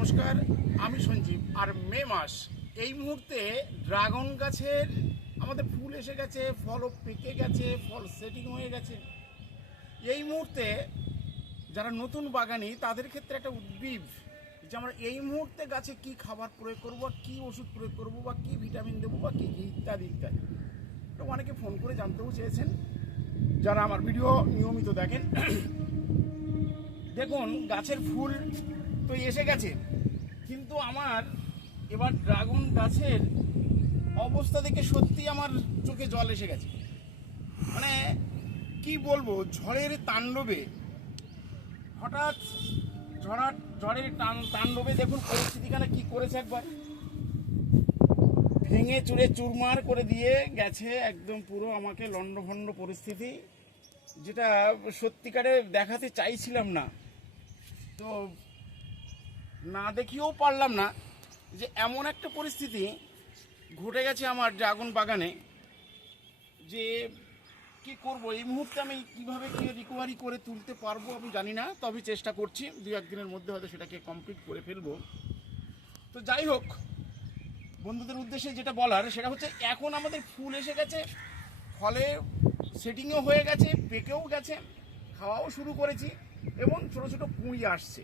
নমস্কার, আমি সঞ্জীব। আর মে মাস, এই মুহূর্তে ড্রাগন গাছের আমাদের ফুল এসে গেছে, ফলও পেকে গেছে, ফল সেটিং হয়ে গেছে। এই মুহূর্তে যারা নতুন বাগানি, তাদের ক্ষেত্রে একটা উদ্ভিদ যে আমরা এই মুহূর্তে গাছে কি খাবার প্রয়োগ করব, বা কী ওষুধ প্রয়োগ করব, বা কী ভিটামিন দেবো, বা কী ইত্যাদি ইত্যাদি। তো অনেকে ফোন করে জানতেও চেয়েছেন, যারা আমার ভিডিও নিয়মিত দেখেন। দেখুন, গাছের ফুল তো এসে গেছে। কিন্তু আমার এবার ড্রাগন গাছের অবস্থা দেখে সত্যি আমার চোখে জল এসে গেছে। মানে কি বলব, ঝড়ের তাণ্ডবে, হঠাৎ ঝড়া ঝড়ের টান, তাণ্ডবে দেখুন পরিস্থিতিখানে কি করেছে একবার। ভেঙে চুরে চুরমার করে দিয়ে গেছে একদম পুরো আমাকে লণ্ডভণ্ড পরিস্থিতি, যেটা সত্যিকারে দেখাতে চাইছিলাম না। তো না দেখিয়েও পারলাম না যে এমন একটা পরিস্থিতি ঘটে গেছে আমার ড্রাগন বাগানে যে কি করব? এই মুহূর্তে আমি কীভাবে কি রিকভারি করে তুলতে পারব আমি জানি না, তবে চেষ্টা করছি। দু একদিনের মধ্যে হয়তো সেটাকে কমপ্লিট করে ফেলব। তো যাই হোক, বন্ধুদের উদ্দেশ্যে যেটা বলার, সেটা হচ্ছে এখন আমাদের ফুল এসে গেছে, ফলে সেটিংও হয়ে গেছে, পেকেও গেছে, খাওয়াও শুরু করেছি, এবং ছোট ছোট কুঁড়ি আসছে।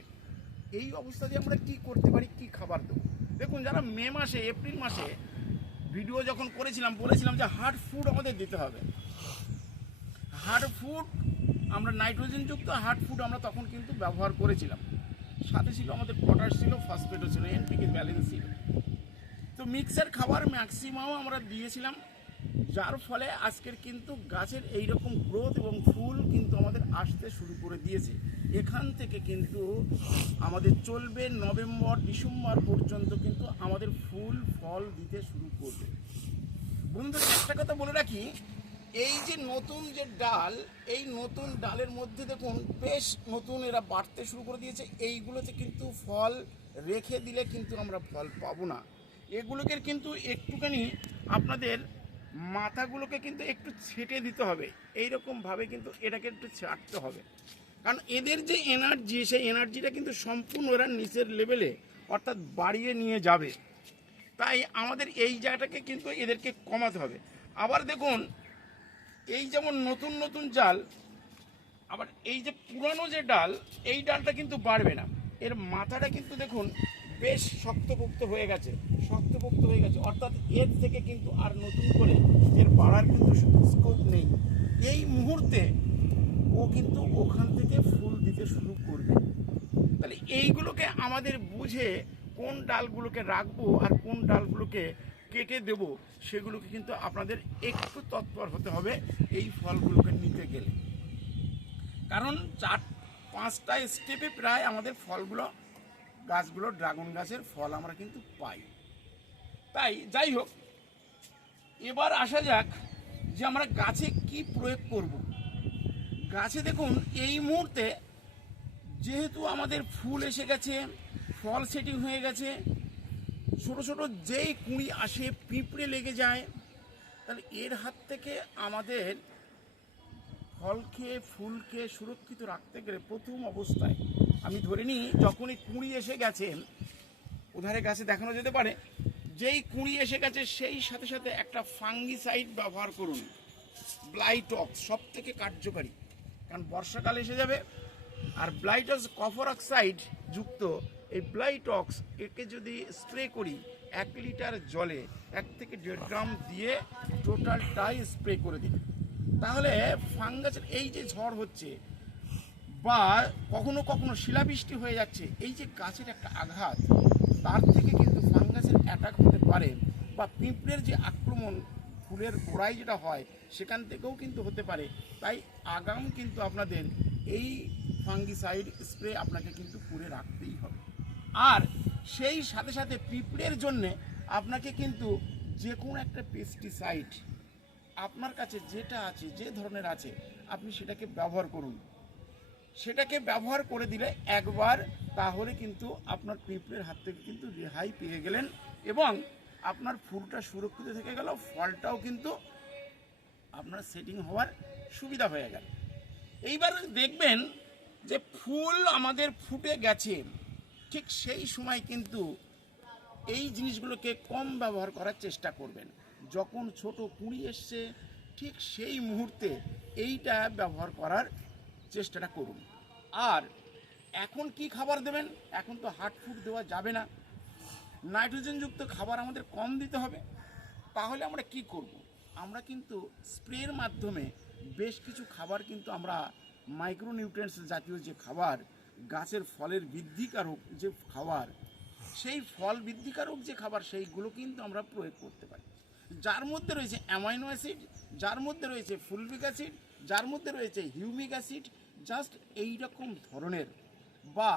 এই অবস্থাতে আমরা কি করতে পারি, কি খাবার দেবো? দেখুন, যারা মে মাসে, এপ্রিল মাসে ভিডিও যখন করেছিলাম, বলেছিলাম যে হার্ড ফুড আমাদের দিতে হবে। হার্ড ফুড আমরা নাইট্রোজেনযুক্ত হার্ড ফুড আমরা তখন কিন্তু ব্যবহার করেছিলাম। সাথে ছিল আমাদের পটাশ ছিল ফসফেটও ছিল এনপিকে ব্যালেন্স ছিল। তো মিক্সার খাবার ম্যাক্সিমাম আমরা দিয়েছিলাম যার ফলে আজকের কিন্তু গাছের এই রকম গ্রোথ এবং ফুল কিন্তু আমাদের আসতে শুরু করে দিয়েছে। এখান থেকে কিন্তু আমাদের চলবে নভেম্বর, ডিসেম্বর পর্যন্ত কিন্তু আমাদের ফুল, ফল দিতে শুরু করবে। বন্ধুদের একটা কথা বলে রাখি, এই যে নতুন যে ডাল, এই নতুন ডালের মধ্যে দেখুন, বেশ নতুন এরা বাড়তে শুরু করে দিয়েছে। এইগুলোতে কিন্তু ফল রেখে দিলে কিন্তু আমরা ফল পাবো না। এগুলোকে কিন্তু একটুখানি আপনাদের মাথাগুলোকে কিন্তু একটু ছেটে দিতে হবে। এই এইরকমভাবে কিন্তু এটাকে একটু ছাড়তে হবে। কারণ এদের যে এনার্জি, সেই এনার্জিটা কিন্তু সম্পূর্ণ এরা নিচের লেভেলে অর্থাৎ বাড়িয়ে নিয়ে যাবে। তাই আমাদের এই জায়গাটাকে কিন্তু এদেরকে কমাতে হবে। আবার দেখুন, এই যেমন নতুন নতুন জাল, আবার এই যে পুরানো যে ডাল, এই ডালটা কিন্তু বাড়বে না। এর মাথাটা কিন্তু দেখুন বেশ শক্তপোক্ত হয়ে গেছে, শক্তপোক্ত হয়ে গেছে। অর্থাৎ এর থেকে কিন্তু আর নতুন করে এর বাড়ার কিন্তু স্কোপ নেই। এই মুহূর্তে ও কিন্তু ওখান থেকে ফুল দিতে শুরু করবে। তাহলে এইগুলোকে আমাদের বুঝে কোন ডালগুলোকে রাখব আর কোন ডালগুলোকে কেটে দেব, সেগুলোকে কিন্তু আপনাদের একটু তৎপর হতে হবে এই ফলগুলোকে নিতে গেলে। কারণ চার, পাঁচটা স্টেপে প্রায় আমাদের ফলগুলো গাছগুলো ড্রাগন গাছের ফল আমরা কিন্তু পাই। তাই, যাই হোক, এবার আসা যাক যে আমরা গাছে কি প্রয়োগ করব। গাছে দেখুন, এই মুহূর্তে যেহেতু আমাদের ফুল এসে গেছে, ফল সেটিং হয়ে গেছে, ছোট ছোট যেই কুঁড়ি আসে, পিঁপড়ে লেগে যায়, তাহলে এর হাত থেকে আমাদের ফল খেয়ে, ফুল খেয়ে সুরক্ষিত রাখতে গেলে প্রথম অবস্থায় আমি ধরে নিই যখনই কুঁড়ি এসে গেছে ওধারে গাছে দেখানো যেতে পারে, যেই কুঁড়ি এসে গেছে সেই সাথে সাথে একটা ফাঙ্গিসাইড ব্যবহার করুন, ব্লাইটক্স সব থেকে কার্যকারী। কারণ বর্ষাকাল এসে যাবে, আর ব্লাইটক্স কফর অক্সাইড যুক্ত, এই ব্লাইটক্স একে যদি স্প্রে করি, এক লিটার জলে এক থেকে দেড় গ্রাম দিয়ে টোটালটাই স্প্রে করে দিন তাহলে ফাঙ্গাসের এই যে ঝড় হচ্ছে বা কখনো কখনো শিলাবৃষ্টি হয়ে যাচ্ছে। এই যে গাছের একটা আঘাত, তার থেকে কিন্তু ফাঙ্গাসের অ্যাটাক হতে পারে বা পিঁপড়ের যে আক্রমণ, ফুলের গোড়ায় যেটা হয়, সেখান থেকেও কিন্তু হতে পারে। তাই আগাম কিন্তু আপনাদের এই ফাঙ্গিসাইড স্প্রে আপনাকে কিন্তু করে রাখতেই হবে। আর সেই সাথে সাথে পিঁপড়ের জন্যে আপনাকে কিন্তু যে কোনো একটা পেস্টিসাইড আপনার কাছে যেটা আছে, যে ধরনের আছে, আপনি সেটাকে ব্যবহার করুন। সেটাকে ব্যবহার করে দিলে একবার তাহলে কিন্তু আপনার পিঁপড়ের হাত থেকে কিন্তু রেহাই পেয়ে গেলেন এবং আপনার ফুলটা সুরক্ষিত থেকে গেল, ফলটাও কিন্তু আপনার সেটিং হওয়ার সুবিধা হয়ে গেল। এইবার দেখবেন যে ফুল আমাদের ফুটে গেছে, ঠিক সেই সময় কিন্তু এই জিনিসগুলোকে কম ব্যবহার করার চেষ্টা করবেন। যখন ছোট কুঁড়ি এসছে, ঠিক সেই মুহূর্তে এইটা ব্যবহার করার চেষ্টাটা করুন। আর এখন কি খাবার দেবেন? এখন তো হার্ড ফুড দেওয়া যাবে না। নাইট্রোজেনযুক্ত খাবার আমাদের কম দিতে হবে। তাহলে আমরা কি করব। আমরা কিন্তু স্প্রের মাধ্যমে বেশ কিছু খাবার কিন্তু আমরা মাইক্রোনিউট্রিয়েন্টস জাতীয় যে খাবার, গাছের ফলের বৃদ্ধিকারক যে খাবার, সেই ফল বৃদ্ধিকারক যে খাবার, সেইগুলো কিন্তু আমরা প্রয়োগ করতে পারি। যার মধ্যে রয়েছে অ্যামাইনো অ্যাসিড, যার মধ্যে রয়েছে ফুলবিক অ্যাসিড, যার মধ্যে রয়েছে হিউমিক অ্যাসিড জাস্ট এই রকম ধরনের বা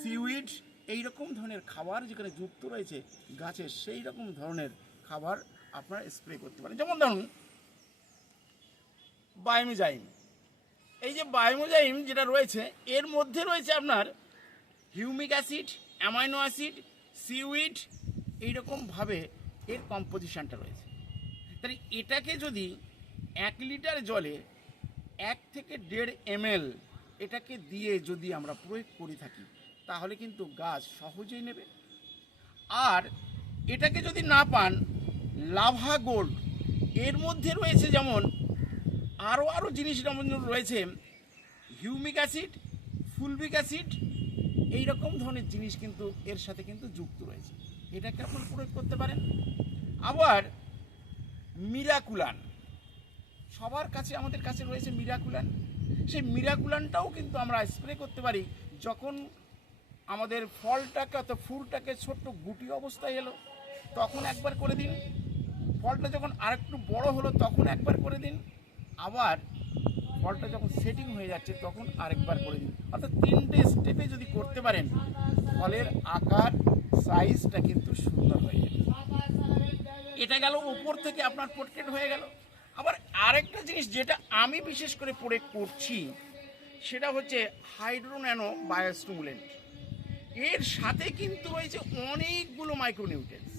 সিউইড এই রকম ধরনের খাবার যেখানে যুক্ত রয়েছে গাছের সেই রকম ধরনের খাবার আপনারা স্প্রে করতে পারেন। যেমন ধরুন, বায়োমিজাইম। এই যে বায়োমোজাইম যেটা রয়েছে, এর মধ্যে রয়েছে আপনার humic acid amino acid seaweed এইরকমভাবে এর কম্পোজিশনটা রয়েছে। তাহলে এটাকে যদি এক লিটার জলে এক থেকে দেড় এমএল এটাকে দিয়ে যদি আমরা প্রয়োগ করে থাকি, তাহলে কিন্তু গাছ সহজেই নেবে। আর এটাকে যদি না পান, লাভা গোল্ড, এর মধ্যে রয়েছে যেমন আরও আরও জিনিস যেমন রয়েছে, হিউমিক অ্যাসিড ফুলবিক অ্যাসিড এই রকম ধরনের জিনিস কিন্তু এর সাথে কিন্তু যুক্ত রয়েছে। এটাকে আপনি প্রয়োগ করতে পারেন। আবার মিরাকুলান সবার কাছে আমাদের কাছে রয়েছে মিরাকুলান সেই মিরাকুলানটাও কিন্তু আমরা স্প্রে করতে পারি। যখন আমাদের ফলটাকে অর্থাৎ ফুলটাকে ছোট্ট গুটি অবস্থায় এলো, তখন একবার করে দিন। ফলটা যখন আরেকটু বড় হলো, তখন একবার করে দিন। আবার ফলটা যখন সেটিং হয়ে যাচ্ছে, তখন আরেকবার করে দিন। অর্থাৎ তিনটে স্টেপে যদি করতে পারেন, ফলের আকার সাইজটা কিন্তু সুন্দর হয়ে যাবে। এটা গেল উপর থেকে আপনার পোর্ট্রেট হয়ে গেল। আরেকটা জিনিস যেটা আমি বিশেষ করে পড়ে করছি, সেটা হচ্ছে হাইড্রোন্যানো বায়োস্টিমুলেন্ট এর সাথে কিন্তু রয়েছে অনেকগুলো মাইক্রোনিউট্রেন্স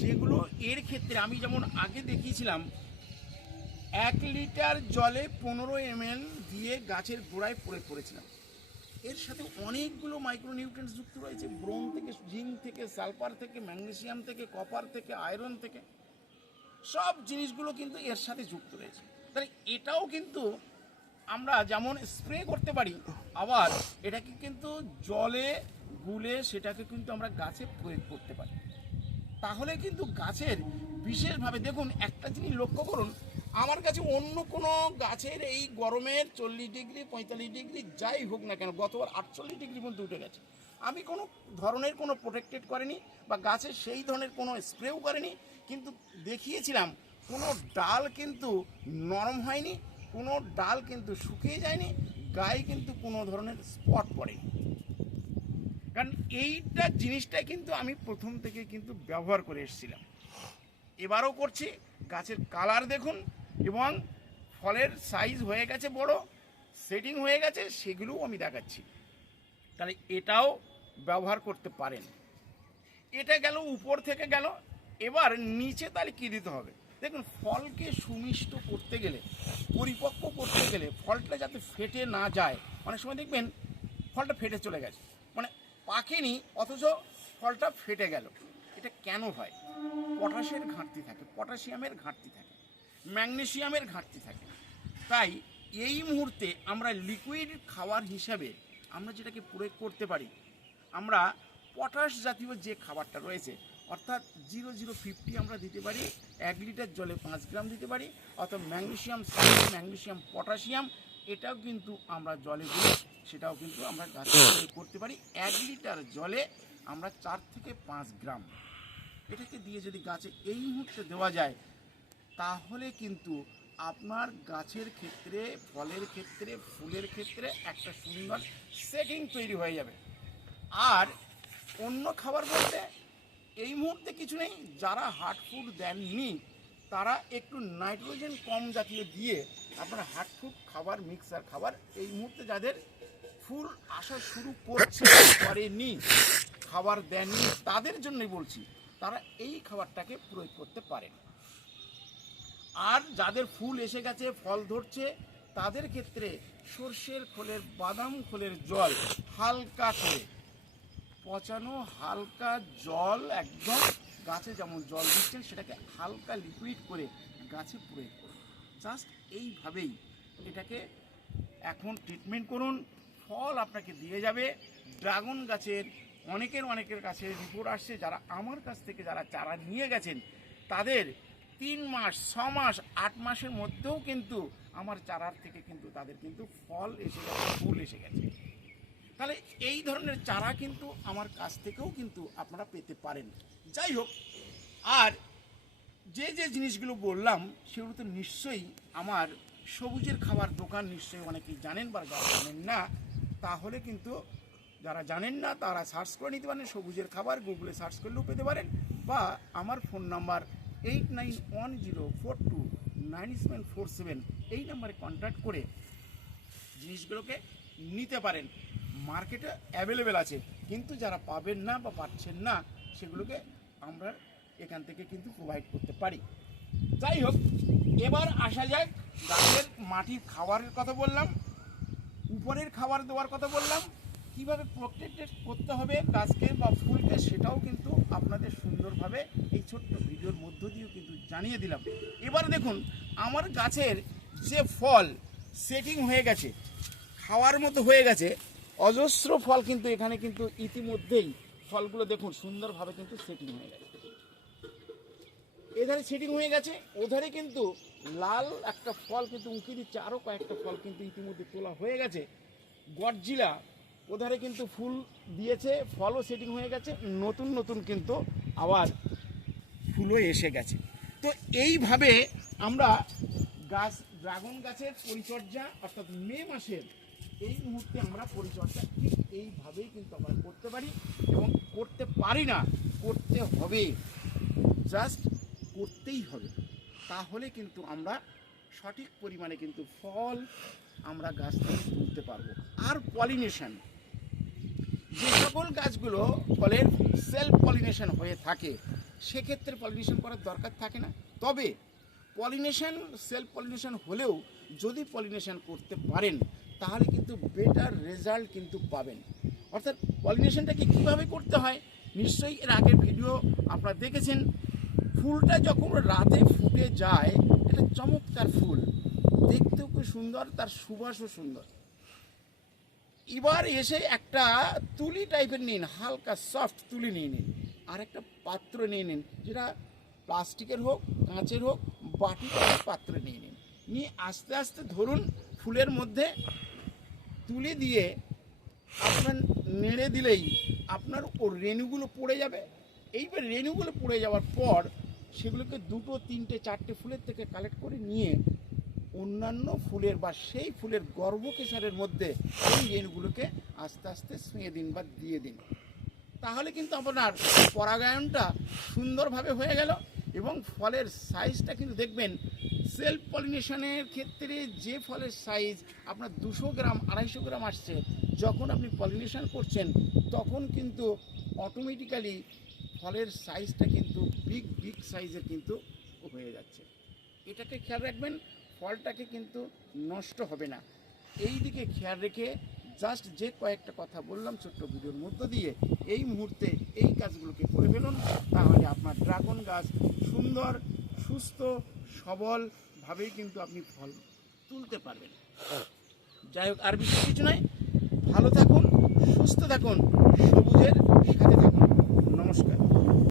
যেগুলো এর ক্ষেত্রে আমি যেমন আগে দেখিয়েছিলাম, এক লিটার জলে পনেরো এমএল দিয়ে গাছের গোড়ায় প্রয়োগ করেছিলাম এর সাথে অনেকগুলো মাইক্রোনিউট্রিয়েন্টস যুক্ত রয়েছে ব্রোন থেকে, জিঙ্ক থেকে, সালফার থেকে, ম্যাগনেসিয়াম থেকে, কপার থেকে, আয়রন থেকে। সব জিনিসগুলো কিন্তু এর সাথে যুক্ত রয়েছে। তাহলে এটাও কিন্তু আমরা যেমন স্প্রে করতে পারি, আবার এটাকে কিন্তু জলে গুলে সেটাকে কিন্তু আমরা গাছে প্রয়োগ করতে পারি। তাহলে কিন্তু গাছের বিশেষভাবে, দেখুন একটা জিনিস লক্ষ্য করুন, আমার কাছে অন্য কোনো গাছের এই গরমের চল্লিশ ডিগ্রি, পঁয়তাল্লিশ ডিগ্রি যাই হোক না কেন, গতবার আটচল্লিশ ডিগ্রি পর্যন্ত উঠে গেছে। আমি কোনো ধরনের কোনো প্রোটেক্টেড করিনি বা গাছের সেই ধরনের কোনো স্প্রেও করিনি। কিন্তু দেখিয়েছিলাম, কোনো ডাল কিন্তু নরম হয়নি, কোনো ডাল কিন্তু শুকিয়ে যায়নি, গায়ে কিন্তু কোনো ধরনের স্পট পড়েনি। কারণ এইটা জিনিসটা কিন্তু আমি প্রথম থেকে কিন্তু ব্যবহার করে এসেছিলাম। এবারও করছি, গাছের কালার দেখুন এবং ফলের সাইজ হয়ে গেছে বড় সেটিং হয়ে গেছে, সেগুলোও আমি দেখাচ্ছি। তাহলে এটাও ব্যবহার করতে পারেন। এটা গেল, উপর থেকে গেল এবার নিচে তাহলে কী দিতে হবে? দেখুন, ফলকে সুমিষ্ট করতে গেলে, পরিপক্ক করতে গেলে ফলটা যাতে ফেটে না যায়, অনেক সময় দেখবেন ফলটা ফেটে চলে গেছে। মানে পাকেনি, অথচ ফলটা ফেটে গেল। এটা কেন হয়? পটাশের ঘাটতি থাকে, পটাশিয়ামের ঘাটতি থাকে ম্যাগনেসিয়ামের ঘাটতি থাকে। তাই এই মুহূর্তে আমরা লিকুইড খাবার হিসাবে আমরা যেটাকে প্রয়োগ করতে পারি, আমরা পটাশ জাতীয় যে খাবারটা রয়েছে অর্থাৎ জিরো জিরো ফিফটি আমরা দিতে পারি, এক লিটার জলে পাঁচ গ্রাম দিতে পারি, অর্থাৎ ম্যাগনেসিয়াম সালফেট ম্যাগনেসিয়াম পটাশিয়াম, এটাও কিন্তু আমরা জলে দিই সেটাও কিন্তু আমরা গাছে করতে পারি। এক লিটার জলে আমরা চার থেকে পাঁচ গ্রাম। এটাকে দিয়ে যদি গাছে এই মুহূর্তে দেওয়া যায়, তাহলে কিন্তু আপনার গাছের ক্ষেত্রে, ফলের ক্ষেত্রে, ফুলের ক্ষেত্রে একটা সুন্দর সেটিং তৈরি হয়ে যাবে। আর অন্য খাবার বলতে এই মুহূর্তে কিছু নেই। যারা হার্ড ফুড দেননি, তারা একটু নাইট্রোজেন কম জাতীয় দিয়ে আপনার হার্ড ফুড খাবার মিক্সার খাবার, এই মুহূর্তে যাদের ফুল আসা শুরু করছে, করেনি, খাবার দেননি, তাদের জন্যই বলছি, তারা এই খাবারটাকে প্রয়োগ করতে পারেন। আর যাদের ফুল এসে গেছে, ফল ধরছে, তাদের ক্ষেত্রে সর্ষের খোলের, বাদাম খোলের জল হালকা করে পচানো হালকা জল একদম গাছে যেমন জল দিচ্ছেন, সেটাকে হালকা লিকুইড করে গাছে প্রয়োগ করুন জাস্ট এইভাবেই এটাকে এখন ট্রিটমেন্ট করুন। ফল আপনাকে দিয়ে যাবে। ড্রাগন গাছের অনেকের অনেকের কাছে রিপোর্ট আসছে, যারা আমার কাছ থেকে যারা চারা নিয়ে গেছেন, তাদের তিন মাস, ছ মাস, আট মাসের মধ্যেও কিন্তু আমার চারার থেকে কিন্তু তাদের কিন্তু ফল এসে গেছে, ফুল এসে গেছে। তাহলে এই ধরনের চারা কিন্তু আমার কাছ থেকেও কিন্তু আপনারা পেতে পারেন। যাই হোক, আর যে যে জিনিসগুলো বললাম, সেগুলো তো নিশ্চয়ই আমার সবুজের খাবার দোকান নিশ্চয়ই অনেকেই জানেন বা যারা জানেন না, তাহলে কিন্তু যারা জানেন না, তারা সার্চ করে নিতে পারেন সবুজের খাবার, গুগলে সার্চ করলেও পেতে পারেন, বা আমার phone number eight nine one zero four two nine seven four seven এই নাম্বারে কন্ট্যাক্ট করে জিনিসগুলোকে নিতে পারেন। মার্কেটে অ্যাভেলেবেল আছে। কিন্তু যারা পাবেন না বা পাচ্ছেন না, সেগুলোকে আমরা এখান থেকে কিন্তু প্রোভাইড করতে পারি। যাই হোক, এবার আসা যাক, গাছের মাটির খাবারের কথা বললাম, উপরের খাবার দেওয়ার কথা বললাম, কীভাবে প্রোটেক্টেড করতে হবে গাছকে বা ফুলকে সেটাও কিন্তু আপনাদের সুন্দরভাবে এই ছোট্ট ভিডিওর মধ্য দিয়েও কিন্তু জানিয়ে দিলাম। এবার দেখুন, আমার গাছের যে ফল সেটিং হয়ে গেছে, খাওয়ার মতো হয়ে গেছে অজস্র ফল কিন্তু এখানে কিন্তু ইতিমধ্যেই ফলগুলো দেখুন, সুন্দরভাবে কিন্তু সেটিং হয়ে গেছে। এধারে সেটিং হয়ে গেছে, ওধারে কিন্তু লাল একটা ফল কিন্তু উঁকি দিচ্ছে আরও কয়েকটা ফল কিন্তু ইতিমধ্যে তোলা হয়ে গেছে। গডজিলা, ওধারে কিন্তু ফুল দিয়েছে, ফলও সেটিং হয়ে গেছে, নতুন নতুন কিন্তু আবার ফুলও এসে গেছে। তো এইভাবে আমরা গাছ, ড্রাগন গাছের পরিচর্যা অর্থাৎ মে মাসের এই মুহূর্তে আমরা পরিচর্যা ঠিক এইভাবেই কিন্তু আমরা করতে পারি এবং করতে পারি না, করতে হবে। জাস্ট করতেই হবে। তাহলে কিন্তু আমরা সঠিক পরিমাণে কিন্তু ফল আমরা গাছ থেকে তুলতে পারব। আর পলিনেশন যে সকল গাছগুলো ফলের সেলফ পলিনেশন হয়ে থাকে, সেক্ষেত্রে পলিনেশন করার দরকার থাকে না। তবে পলিনেশন সেলফ পলিনেশন হলেও যদি পলিনেশন করতে পারেন তাহলে কিন্তু বেটার রেজাল্ট কিন্তু পাবেন। অর্থাৎ পলিনেশনটাকে কীভাবে করতে হয়, নিশ্চয়ই এর আগের ভিডিও আপনারা দেখেছেন। ফুলটা যখন রাতে ফুটে যায় এটা চমৎকার ফুল। দেখতেও খুব সুন্দর, তার সুবাসও সুন্দর। এবার এসে একটা তুলি টাইপের নিন, হালকা সফট তুলি নিয়ে নিন। আর একটা পাত্র নিয়ে নিন, যেটা প্লাস্টিকের হোক, কাঁচের হোক বাটি পাত্র নিয়ে নিন। নিয়ে আস্তে আস্তে ধরুন, ফুলের মধ্যে তুলি দিয়ে আপনার নেড়ে দিলেই আপনার ওর রেণুগুলো পড়ে যাবে। এইবার রেণুগুলো পড়ে যাওয়ার পর সেগুলোকে দুটো, তিনটে, চারটে ফুলের থেকে কালেক্ট করে নিয়ে অন্যান্য ফুলের বা সেই ফুলের গর্ভকেশরের মধ্যে এই রেণুগুলোকে আস্তে আস্তে শুয়ে দিন বা দিয়ে দিন। তাহলে কিন্তু আপনার পরাগায়নটা সুন্দরভাবে হয়ে গেল এবং ফলের সাইজটা কিন্তু দেখবেন সেলফ পলিনেশনের ক্ষেত্রে যে ফলের সাইজ আপনার দুশো গ্রাম, আড়াইশো গ্রাম আসছে, যখন আপনি পলিনেশন করছেন, তখন কিন্তু অটোমেটিক্যালি ফলের সাইজটা কিন্তু বিগ বিগ সাইজের কিন্তু হয়ে যাচ্ছে। এটাকে খেয়াল রাখবেন, ফলটাকে কিন্তু নষ্ট হবে না। এই দিকে খেয়াল রেখে জাস্ট যে কয়েকটা কথা বললাম ছোট্ট ভিডিওর মধ্য দিয়ে, এই মুহূর্তে এই কাজগুলোকে করে ফেলুন, তাহলে আপনার ড্রাগন গাছ সুন্দর সুস্থ সবলভাবেই কিন্তু আপনি ফল তুলতে পারবেন। যাই হোক, আর বিশেষ কিছু নয়। ভালো থাকুন, সুস্থ থাকুন, সবুজের